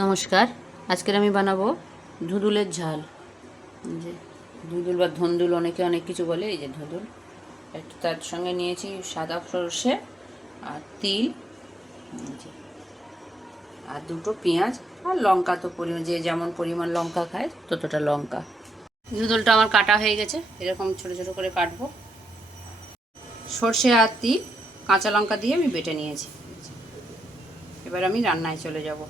নমস্কার। আজকের আমি বানাবো ধুঁদুলের ঝাল। যে ধুঁদুল বা ধন্দুল অনেকে অনেক কিছু বলে, এই যে ধুঁদুল। একটু তার সঙ্গে নিয়েছি সাদা সর্ষে আর তিল, আর দুটো পেঁয়াজ আর লঙ্কা। তো পরিমাণ যে যেমন পরিমাণ লঙ্কা খায় ততটা লঙ্কা। ধুঁদুলটা আমার কাটা হয়ে গেছে, এরকম ছোটো ছোটো করে কাটবো। সর্ষে আর তিল কাঁচা লঙ্কা দিয়ে আমি বেটে নিয়েছি। এবার আমি রান্নায় চলে যাব।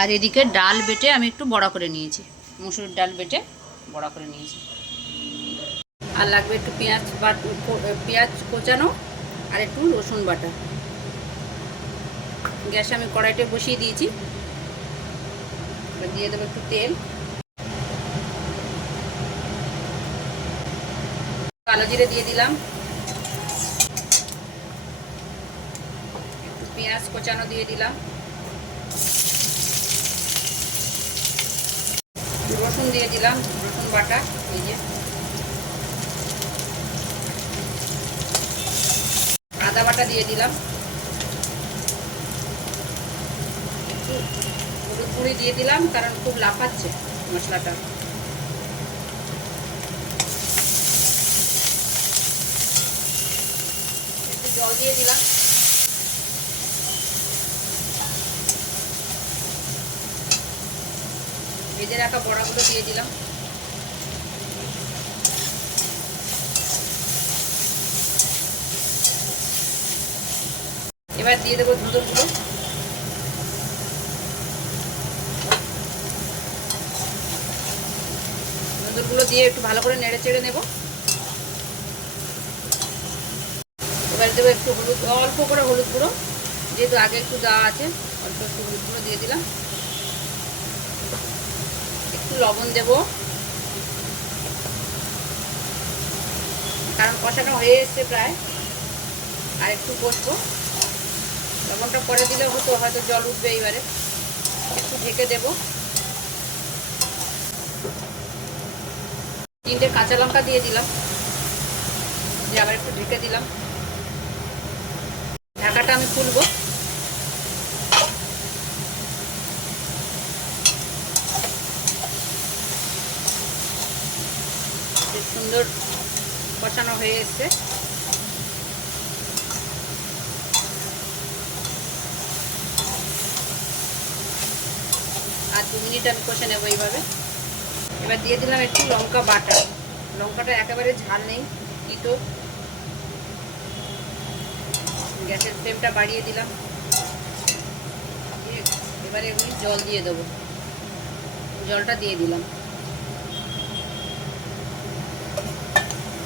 আর এদিকে ডাল বেটে আমি একটু বড়া করে নিয়েছি, মুসুর ডাল বেটে বড়া করে নিয়েছি। আর লাগবে একটু পেঁয়াজ কোচানো আর একটু রসুন বাটা। গ্যাসে আমি কড়াইতে বসিয়ে দিয়েছি। দিয়ে দেবো একটু তেল, কালো জিরে দিয়ে দিলাম, একটু পেঁয়াজ কোচানো দিয়ে দিলাম, রসুন দিয়ে দিলাম, রসুন বাটা। এই যে আদা বাটা দিয়ে দিলাম, একটু হলুদ গুঁড়ি দিয়ে দিলাম কারণ খুব লাফাচ্ছে মশলাটা। একটু জল দিয়ে দিলাম, ভেজে রাখা বড়াগুলো দিয়ে দিলাম। এবার দিয়ে দেবো ধুঁদুলগুলো। ধুঁদুলগুলো দিয়ে একটু ভালো করে নেড়ে চেড়ে নেব। এবার দেবো একটু হলুদ, অল্প করে হলুদ গুঁড়ো, যেহেতু আগে একটু দেওয়া আছে, অল্প একটু হলুদ গুঁড়ো দিয়ে দিলাম। একটু লবণ দেব কারণ কষানো হয়ে এসছে প্রায়, আর একটু কষবো। লবণটা পরে দিলে হতো, হয়তো জল উঠবে। এইবারে একটু ঢেকে দেব। 3টে কাঁচা লঙ্কা দিয়ে দিলাম, দিয়ে আবার একটু ঢেকে দিলাম। ঢাকাটা আমি খুলবো। বেশ সুন্দর কষানো হয়ে এসছে। আর 2 মিনিট আমি কষে নেবো এইভাবে। এবার দিয়ে দিলাম একটু লঙ্কা বাটা। লঙ্কাটা একেবারে ঝাল নেই, তিতো। গ্যাসের ফ্লেমটা বাড়িয়ে দিলাম। এবারে এগুলি জল দিয়ে দেবো, জলটা দিয়ে দিলাম।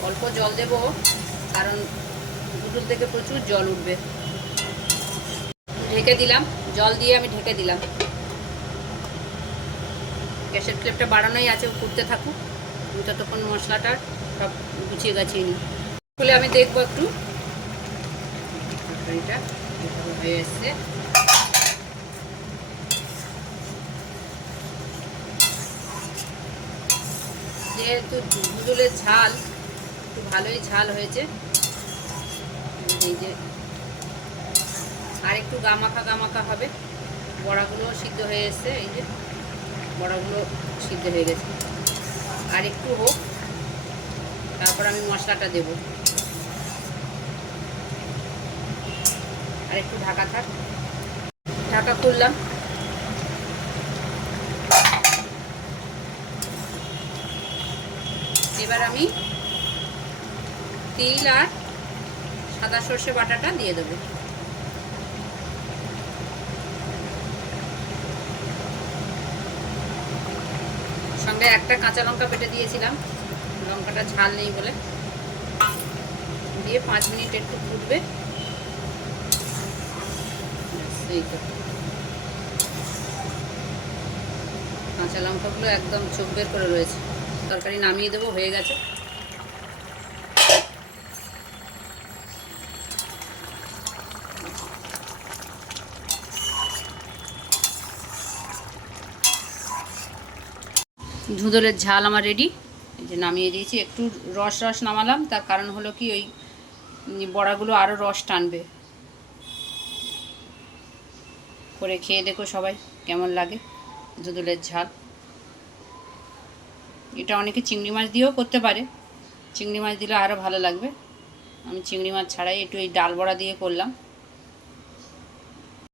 অল্প জল দেব কারণ ধুঁদুল থেকে প্রচুর জল উঠবে। ঢেকে দিলাম, জল দিয়ে আমি ঢেকে দিলাম। গ্যাসের ফ্লেমটা বাড়ানোই আছে, ফুটতে থাকুক। ততক্ষণ মশলাটা সব গুছিয়ে গাছিয়ে নিই। বলে আমি দেখবো একটু তরকারিটা হয়ে এসছে। যেহেতু ধুঁদুলের ঝাল একটু ভালোই ঝাল হয়েছে, এই যে আর একটু গামাখা গামাখা হবে। বড়াগুলো সিদ্ধ হয়ে এসছে, এই যে বড়াগুলো সিদ্ধ হয়ে গেছে। আর একটু হোক, তারপর আমি মশলাটা দেব। আর একটু ঢাকা থাক। ঢাকা খুললাম। এবার আমি তিল আর সাদা সর্ষে বাটাটা দিয়ে দেবো। সঙ্গে একটা কাঁচা লঙ্কা বেটে দিয়েছিলাম, লঙ্কাটা ঝাল নেই বলে। দিয়ে 5 মিনিট একটু ফুটবে। এই তো কাঁচা লঙ্কাগুলো একদম চোখ বের করে রয়েছে। তরকারি নামিয়ে দেবো, হয়ে গেছে। ধুঁদুলের ঝাল আমার রেডি। এই যে নামিয়ে দিয়েছি। একটু রস রস নামালাম, তার কারণ হলো কি ওই বড়াগুলো আরও রস টানবে। করে খেয়ে দেখো সবাই। কেমন লাগে ধুদুলের ঝাল। এটা অনেকে চিংড়ি মাছ দিয়েও করতে পারে, চিংড়ি মাছ দিলে আরও ভালো লাগবে। আমি চিংড়ি মাছ ছাড়াই একটু এই ডাল বড়া দিয়ে করলাম।